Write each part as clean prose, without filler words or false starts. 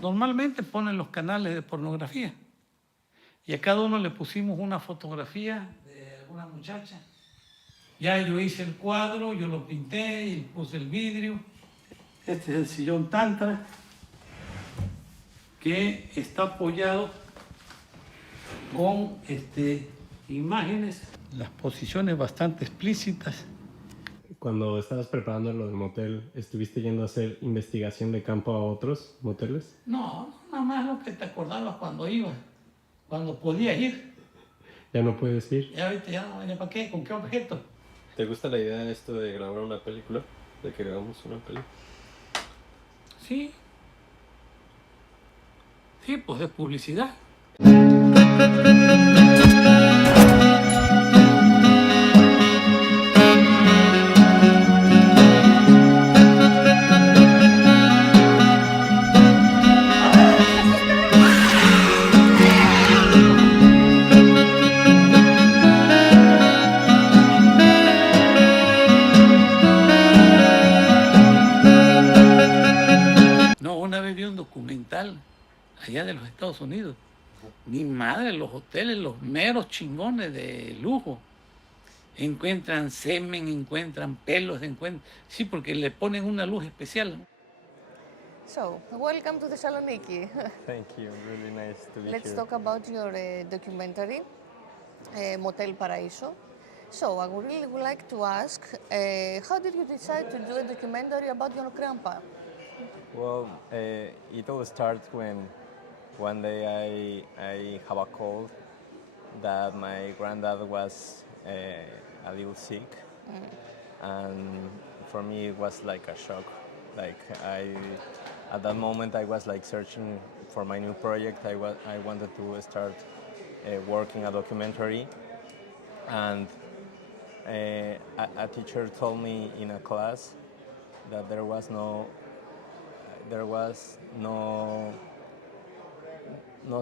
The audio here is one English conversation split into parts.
Normalmente ponen los canales de pornografía y a cada uno le pusimos una fotografía de alguna muchacha. Ya yo hice el cuadro, yo lo pinté y puse el vidrio. Este es el sillón tantra que está apoyado con imágenes, las posiciones bastante explícitas. Cuando estabas preparando lo del motel, ¿estuviste yendo a hacer investigación de campo a otros moteles? No, nada más lo que te acordabas cuando ibas, cuando podías ir. ¿Ya no puedes ir? Ya ahorita ya no, ¿ya para qué? ¿Con qué objeto? ¿Te gusta la idea de esto de grabar una película? ¿De que grabamos una película? Sí. Sí, pues de publicidad. No, una vez vi un documental allá de los Estados Unidos. Mi madre, los hoteles, los meros chingones de lujo. Encuentran semen, encuentran pelos, sí, porque le ponen una luz especial. So, welcome to Thessaloniki. Thank you, really nice to be Let's here. talk about your documentary, Motel Paraiso. So, I really would like to ask, how did you decide to do a documentary about your grandpa? Well, it all started when one day I have a cold that my granddad was a little sick, and for me it was like a shock. Like at that moment I was like searching for my new project. I wanted to start working a documentary, and a teacher told me in a class that there was no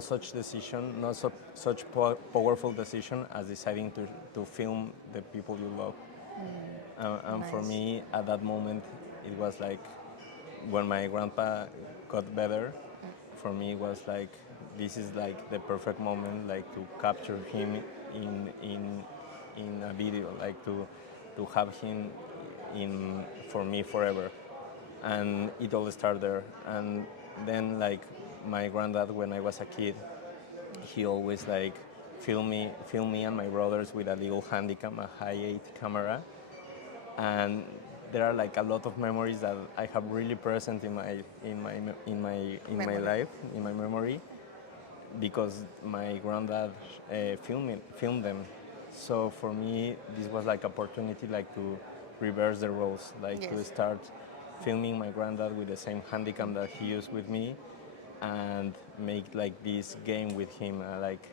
such decision, such powerful decision as deciding to film the people you love. And Nice. for me, at that moment, it was like when my grandpa got better. For me, it was like this is like the perfect moment, like to capture him in a video, like to have him for me forever. And it all started there. And then like my granddad, when I was a kid, he always like film me and my brothers with a little Handycam, a high 8 camera. And there are like a lot of memories that I have really present in my life, in my memory, because my granddad filmed them. So for me, this was like opportunity like to reverse the roles, like Yes. to start filming my granddad with the same Handycam that he used with me, and make like this game with him, like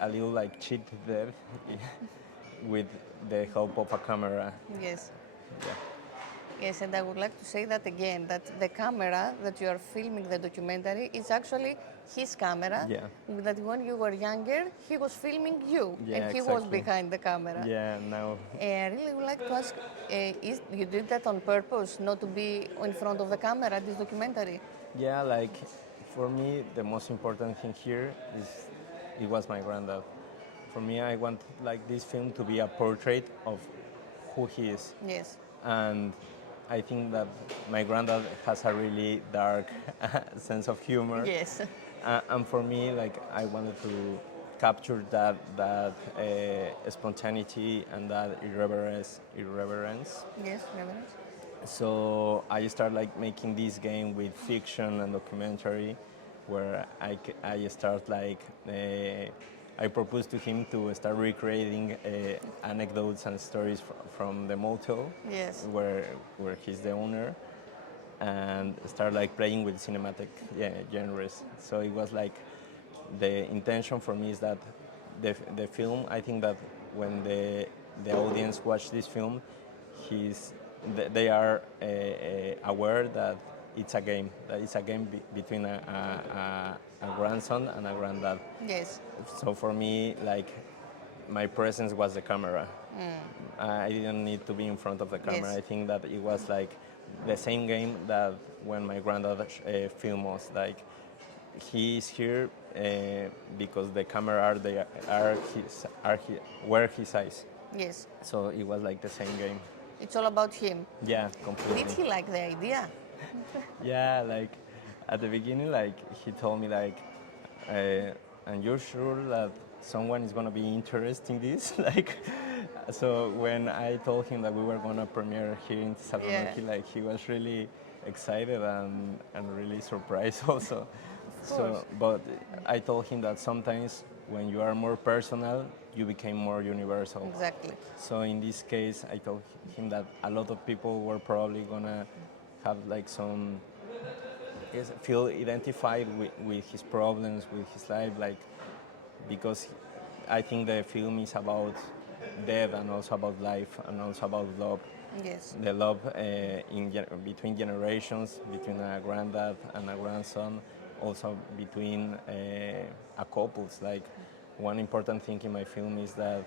a little like cheat death with the help of a camera. Yes. Yeah. Yes, and I would like to say that again, that the camera that you are filming the documentary is actually his camera. Yeah. That when you were younger, he was filming you, Yeah, and he was exactly. behind the camera. Yeah, now. I really would like to ask, you did that on purpose, not to be in front of the camera, this documentary? Yeah, like for me, the most important thing here is it was my granddad. For me, I want like this film to be a portrait of who he is. Yes. And I think that my granddad has a really dark sense of humor. Yes. And for me, like I wanted to capture that spontaneity and that irreverence. Yes, reverence. So I started like making this game with fiction and documentary, where I start like I proposed to him to start recreating anecdotes and stories from the motel, Yes. where he's the owner, and start like playing with cinematic genres. So it was like the intention for me is that the film. I think that when the audience watch this film, they are aware that it's a game. That it's a game between a grandson and a granddad. Yes. So for me, like, my presence was the camera. I didn't need to be in front of the camera. Yes. I think that it was like the same game that when my granddad filmed us. Like, he is here because the camera were his eyes. Yes. So it was like the same game. It's all about him. Yeah, completely. Did he like the idea? Yeah, like at the beginning, like he told me like, and you're sure that someone is gonna be interested in this? Like, so when I told him that we were gonna premiere here in Thessaloniki, like he was really excited and really surprised also. So, but I told him that sometimes when you are more personal, you became more universal. Exactly. So in this case, I told him that a lot of people were probably gonna have like some, feel identified with his problems, with his life, like, because I think the film is about death and also about life and also about love. Yes. The love between generations, between a granddad and a grandson, also between a couples. Like, one important thing in my film is that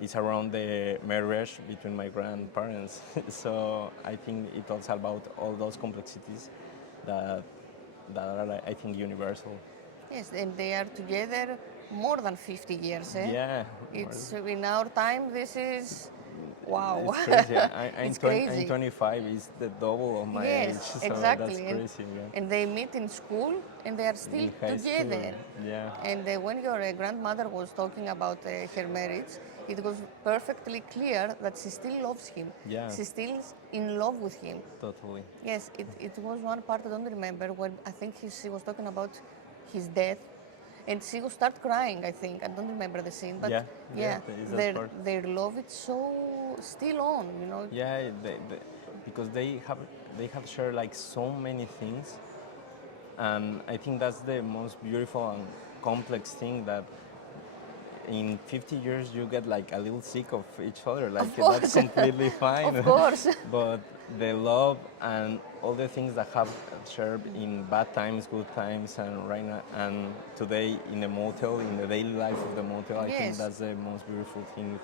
it's around the marriage between my grandparents. So I think it talks about all those complexities that are, I think, universal. Yes, and they are together more than 50 years. Eh? Yeah. It's in our time. This is wow. It's crazy. It's crazy. I'm 25. It's the double of my age. Yes, So exactly. That's crazy. Yeah. And they meet in school, and they are still In high together. school, yeah. And when your grandmother was talking about her marriage, it was perfectly clear that she still loves him. Yeah. She's still in love with him. Totally. Yes, it was one part I don't remember when I think she was talking about his death, and she will start crying. I think I don't remember the scene, but Yeah, there is that part. their love is so still on, you know. Yeah, because they have shared like so many things, and I think that's the most beautiful and complex thing, that in 50 years you get like a little sick of each other. Like, that's completely fine. Of course. But the love and all the things that have shared in bad times, good times, and right now and today in the motel, in the daily life of the motel, I think Yes. that's the most beautiful thing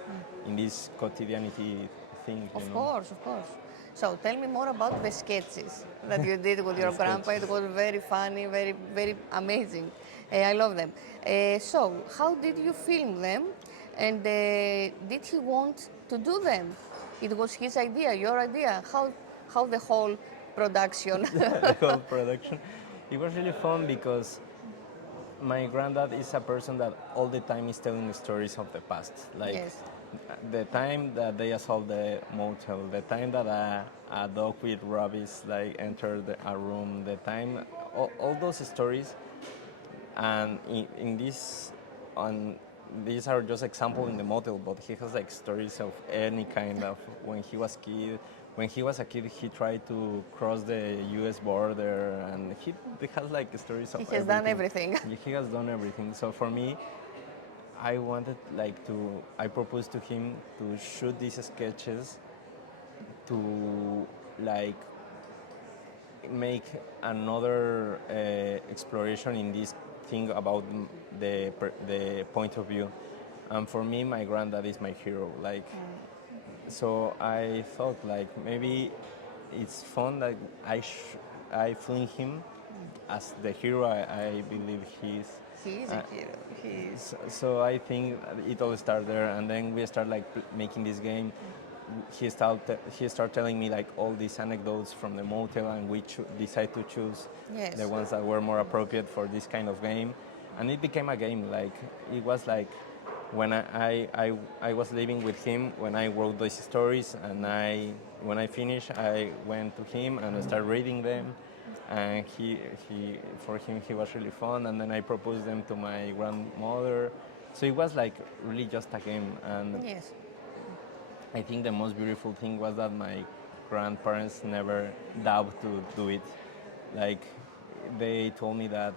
in this quotidianity thing. Of course, of course. So tell me more about the sketches that you did with your grandpa. It was very funny, very, very amazing. I love them. So how did you film them, and did he want to do them? It was his idea, your idea. How the whole production? The whole production. It was really fun because my granddad is a person that all the time is telling the stories of the past. Like, Yes. the time that they assaulted the motel, the time that a dog with rabies like entered a room, the time, all those stories. And in this, these are just examples in the motel, but he has like stories of any kind of when he was kid. When he was a kid, he tried to cross the U.S. border, and he has like stories of He has done everything. He has done everything. So for me, I wanted I proposed to him to shoot these sketches to like make another exploration in this thing about the point of view. And for me, my granddad is my hero. Like, so I thought like maybe it's fun that I film him as the hero I believe he is. He is a hero. He is. So I think it all started there, and then we start like making this game. He started telling me like all these anecdotes from the motel, and we decide to choose Yes. the ones that were more appropriate for this kind of game, and it became a game. Like, it was like when I was living with him when I wrote these stories, and when I finished, I went to him and I started reading them. And for him, he was really fun. And then I proposed them to my grandmother. So it was like really just a game. And Yes. I think the most beautiful thing was that my grandparents never doubted to do it. Like, they told me that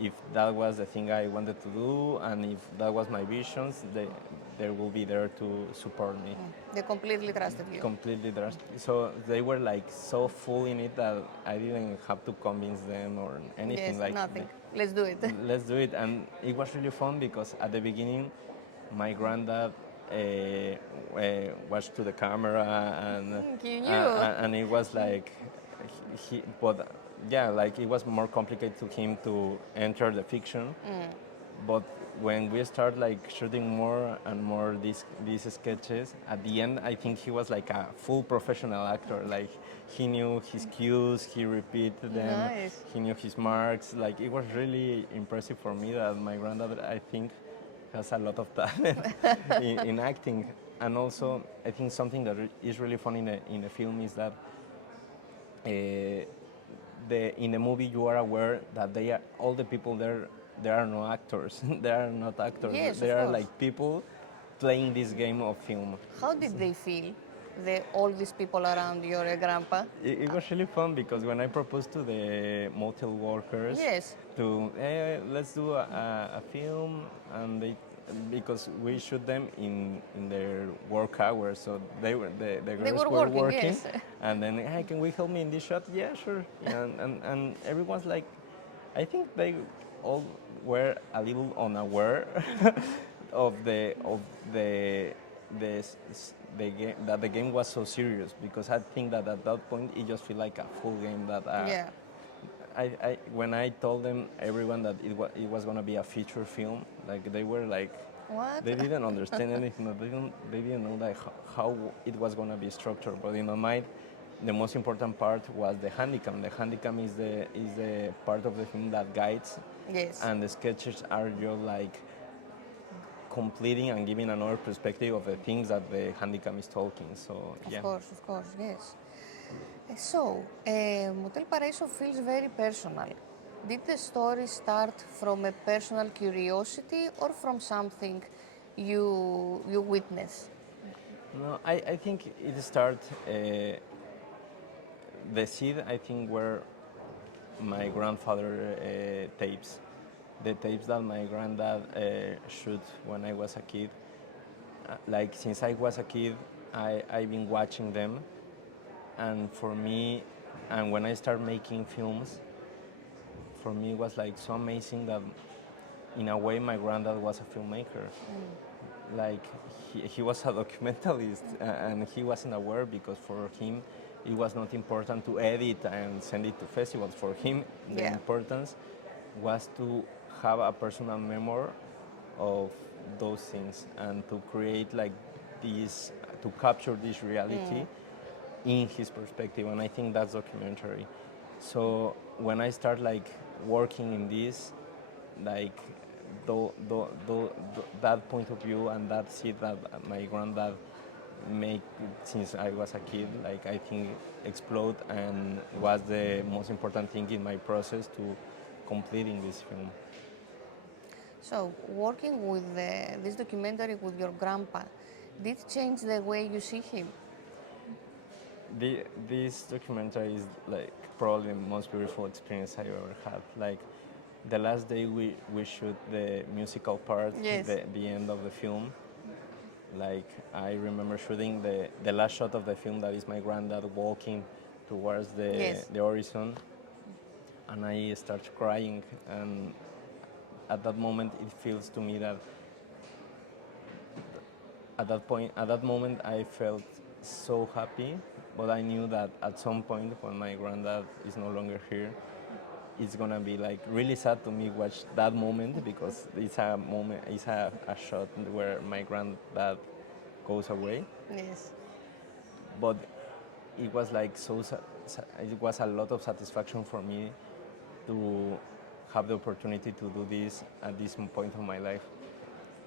if that was the thing I wanted to do, and if that was my visions, they will be there to support me. They completely trusted you. Completely drastic. So they were like so full in it that I didn't have to convince them or anything. Yes, like nothing. Let's do it. Let's do it. And it was really fun because at the beginning, my granddad watched to the camera, and He knew. and it was like but yeah, like it was more complicated to him to enter the fiction. But when we start like shooting more and more these sketches, at the end I think he was like a full professional actor. Like he knew his cues, he repeated them, Nice. he knew his marks. Like it was really impressive for me that my granddad, I think, has a lot of talent in acting. And also I think something that is really fun in the film is that in the movie you are aware that they are all the people there. There are no actors. They are not actors. Yes, They of are course. like people playing this game of film. How did they feel, all these people around your grandpa? It was really fun because when I proposed to the motel workers Yes. to let's do a film, and they, because we shoot them in their work hours, so the girls were working, working, yes. and then, hey, can we help me in this shot? Yeah, sure. And everyone's like, I think they all were a little unaware of the game, that the game was so serious, because I think that at that point it just felt like a full game that Yeah. when I told them, everyone, that it was going to be a feature film, like they were like, What? they didn't understand anything. They didn't know like how it was going to be structured. But in my mind, the most important part was the handicam. The handicam is the part of the film that guides, Yes. and the sketches are just like completing and giving another perspective of the things that the handicam is talking. So yeah. Of course, yes. So, Motel Paraiso feels very personal. Did the story start from a personal curiosity or from something you witnessed? No, I think it started. The seed, I think, were my grandfather tapes. The tapes that my granddad shoot when I was a kid. Like, since I was a kid, I've been watching them. And for me, and when I started making films, for me it was like so amazing that in a way my granddad was a filmmaker. Like, he was a documentalist, and he wasn't aware, because for him it was not important to edit and send it to festivals. For him, the Yeah. importance was to have a personal memory of those things, and to create like this, to capture this reality in his perspective. And I think that's documentary. So when I start like working in this, like that point of view and that seed that my granddad made since I was a kid, like, I think explode, and was the most important thing in my process to completing this film. So, working with this documentary with your grandpa, did it change the way you see him? This documentary is like probably the most beautiful experience I ever had. Like, the last day we shoot the musical part, Yes. the end of the film. Like, I remember shooting the last shot of the film, that is my granddad walking towards Yes. the horizon, and I start crying. And at that moment, it feels to me that at that moment, I felt so happy. But I knew that at some point, when my granddad is no longer here, it's gonna be like really sad to me watch that moment, because it's a moment, it's a shot where my granddad goes away. Yes. But it was like it was a lot of satisfaction for me to have the opportunity to do this at this point of my life.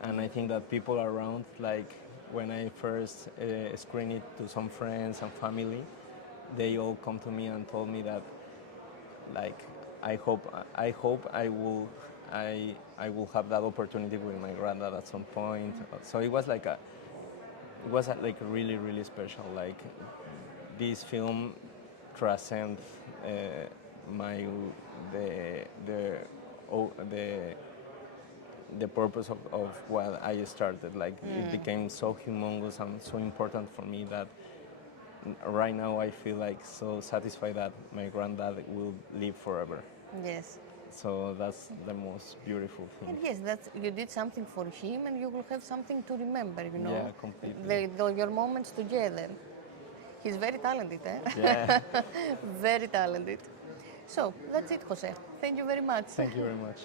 And I think that people around, like, when I first screened it to some friends and family, they all come to me and told me that, like, I hope I will have that opportunity with my granddad at some point. So it was like really, really special. Like, this film transcends the purpose of what I started. Like, it became so humongous and so important for me that right now I feel like so satisfied that my granddad will live forever. Yes. So that's the most beautiful thing. And yes, you did something for him, and you will have something to remember, you know. Yeah, completely. Your moments together. He's very talented, eh? Yeah. Very talented. So that's it, Jose. Thank you very much. Thank you very much.